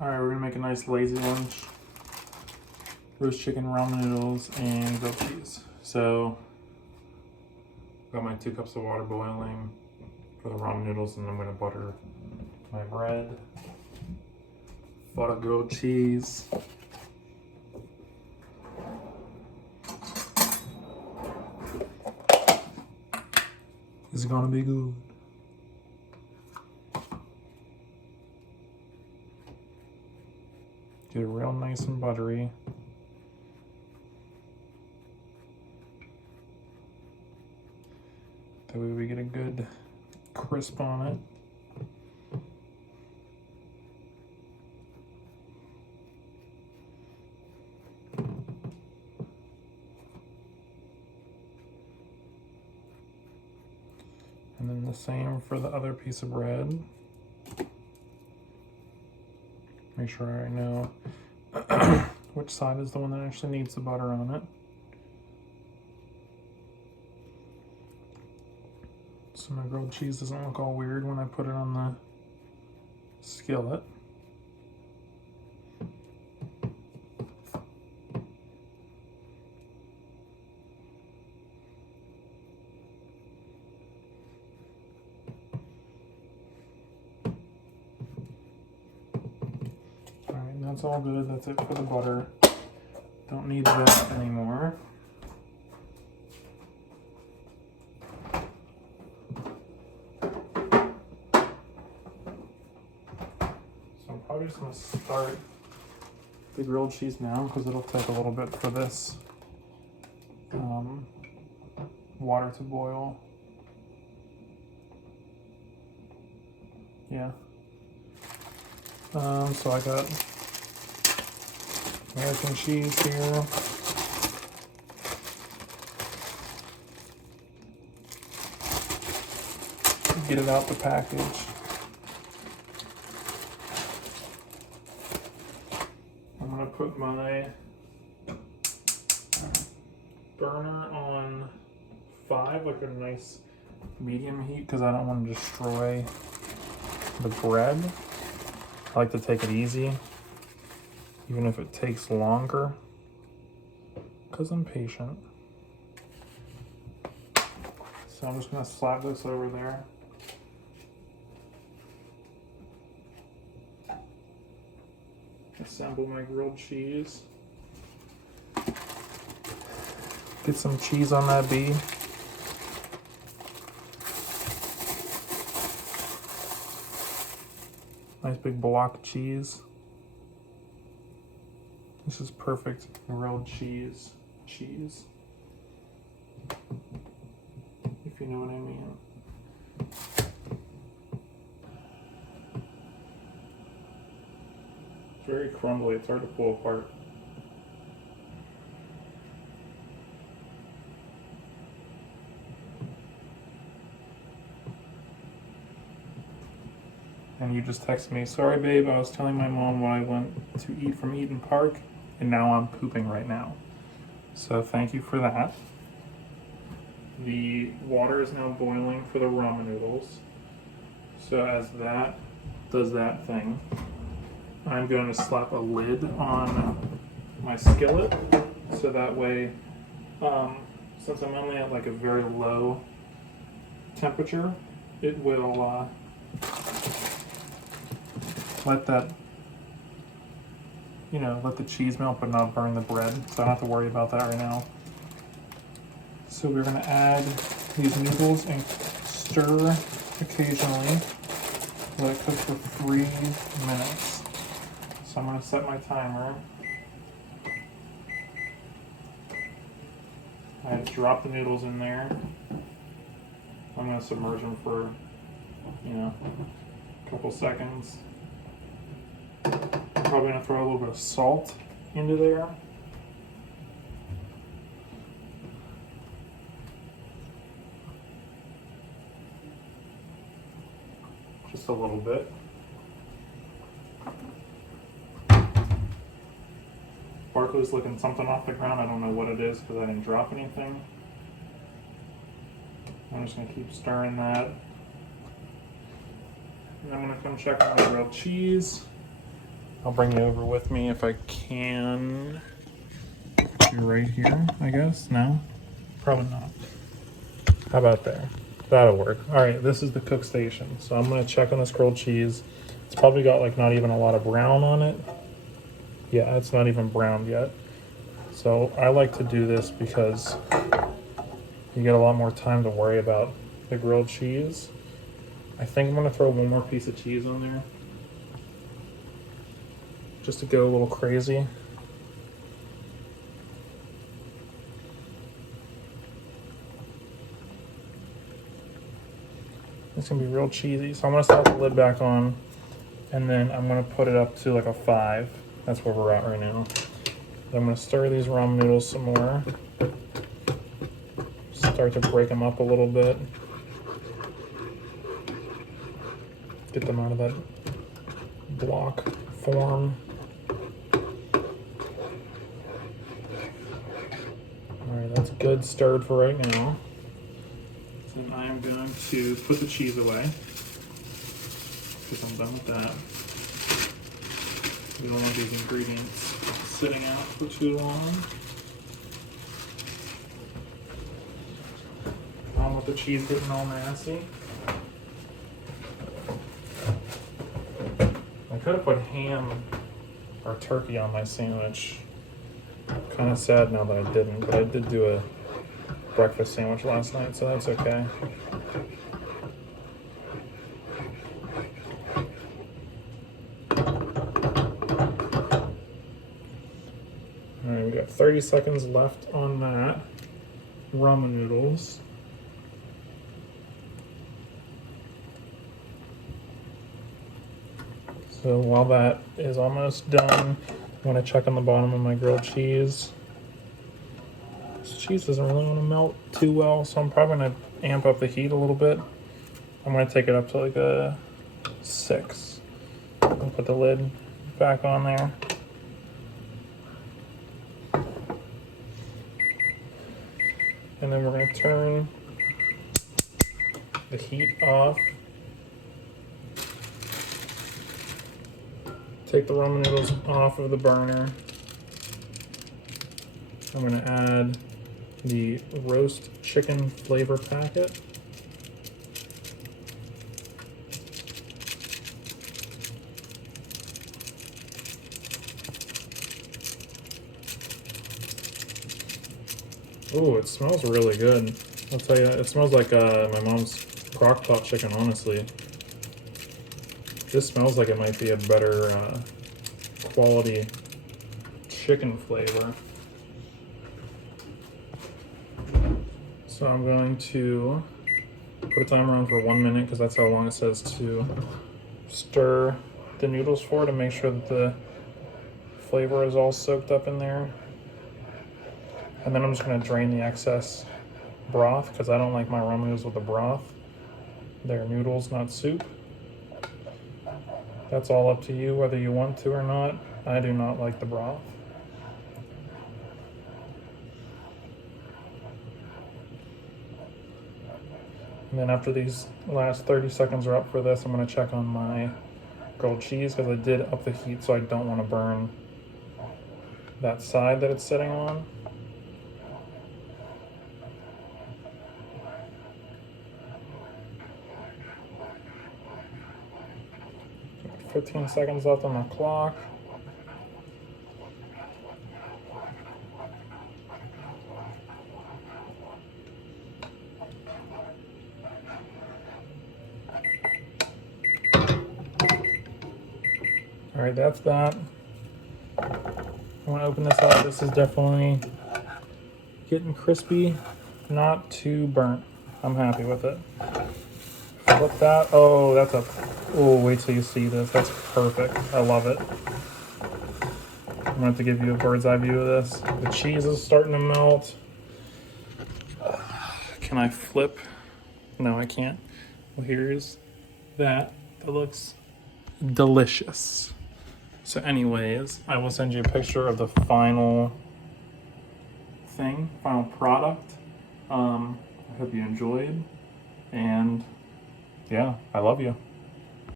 Alright, we're gonna make a nice lazy lunch. Roast chicken, ramen noodles, and grilled cheese. So, got my 2 cups of water boiling for the ramen noodles, and I'm gonna butter my bread. Butter grilled cheese. It's gonna be good. Get it real nice and buttery. That way we get a good crisp on it. And then the same for the other piece of bread. Make sure I know which side is the one that actually needs the butter on it. So my grilled cheese doesn't look all weird when I put it on the skillet. Alright, that's all good. That's it for the butter. Don't need that anymore. I'm probably just going to start the grilled cheese now because it'll take a little bit for this water to boil. Yeah. So I got American cheese here. Get it out the package. I'm gonna put my burner on 5, like a nice medium heat, because I don't want to destroy the bread. I like to take it easy, even if it takes longer, because I'm patient. So I'm just gonna slap this over there. Assemble my grilled cheese. Get some cheese on that bee. Nice big block of cheese. This is perfect grilled cheese. Cheese. If you know what I mean. It's very crumbly, it's hard to pull apart. And you just text me, sorry babe, I was telling my mom what I went to eat from Eden Park, and now I'm pooping right now. So thank you for that. The water is now boiling for the ramen noodles. So as that does that thing, I'm going to slap a lid on my skillet, so that way, since I'm only at like a very low temperature, it will let that, let the cheese melt but not burn the bread, so I don't have to worry about that right now. So we're going to add these noodles and stir occasionally. Let it cook for 3 minutes. So I'm going to set my timer. I drop the noodles in there. I'm going to submerge them for, a couple seconds. I'm probably going to throw a little bit of salt into there. Just a little bit. Barkley's licking something off the ground. I don't know what it is because I didn't drop anything. I'm just going to keep stirring that. And I'm going to come check on my grilled cheese. I'll bring you over with me if I can. You're right here, I guess. No? Probably not. How about there? That'll work. All right, this is the cook station. So I'm gonna check on this grilled cheese. It's probably got like not even a lot of brown on it. Yeah, it's not even browned yet. So I like to do this because you get a lot more time to worry about the grilled cheese. I think I'm gonna throw one more piece of cheese on there, just to go a little crazy. It's gonna be real cheesy. So I'm gonna slap the lid back on, and then I'm gonna put it up to like a 5. That's where we're at right now. I'm gonna stir these ramen noodles some more. Start to break them up a little bit. Get them out of that block form. Alright, that's good stirred for right now. So then I am going to put the cheese away, because I'm done with that. We don't want these ingredients sitting out for too long. I don't want the cheese getting all nasty. I could have put ham or turkey on my sandwich. Kind of sad now that I didn't, but I did do a breakfast sandwich last night, so that's okay. Alright, we got 30 seconds left on that ramen noodles. So while that is almost done, I want to check on the bottom of my grilled cheese. This cheese doesn't really want to melt too well, so I'm probably going to amp up the heat a little bit. I'm going to take it up to like a 6. I'll put the lid back on there. And then we're going to turn the heat off. Take the ramen noodles off of the burner. I'm going to add the roast chicken flavor packet. Ooh, it smells really good. I'll tell you, it smells like my mom's crock pot chicken, honestly. This smells like it might be a better quality chicken flavor. So I'm going to put a timer on for 1 minute, because that's how long it says to stir the noodles for, to make sure that the flavor is all soaked up in there. And then I'm just going to drain the excess broth, because I don't like my ramen noodles with the broth. They're noodles, not soup. That's all up to you whether you want to or not. I do not like the broth. And then after these last 30 seconds are up for this, I'm going to check on my grilled cheese, because I did up the heat, so I don't want to burn that side that it's sitting on. 15 seconds left on the clock. All right, that's that. I want to open this up. This is definitely getting crispy, not too burnt. I'm happy with it. Flip that. Oh, that's a... Oh, wait till you see this. That's perfect. I love it. I'm going to have to give you a bird's eye view of this. The cheese is starting to melt. Can I flip? No, I can't. Well, here's that. That looks delicious. So anyways, I will send you a picture of the final thing, final product. I hope you enjoyed. And yeah, I love you.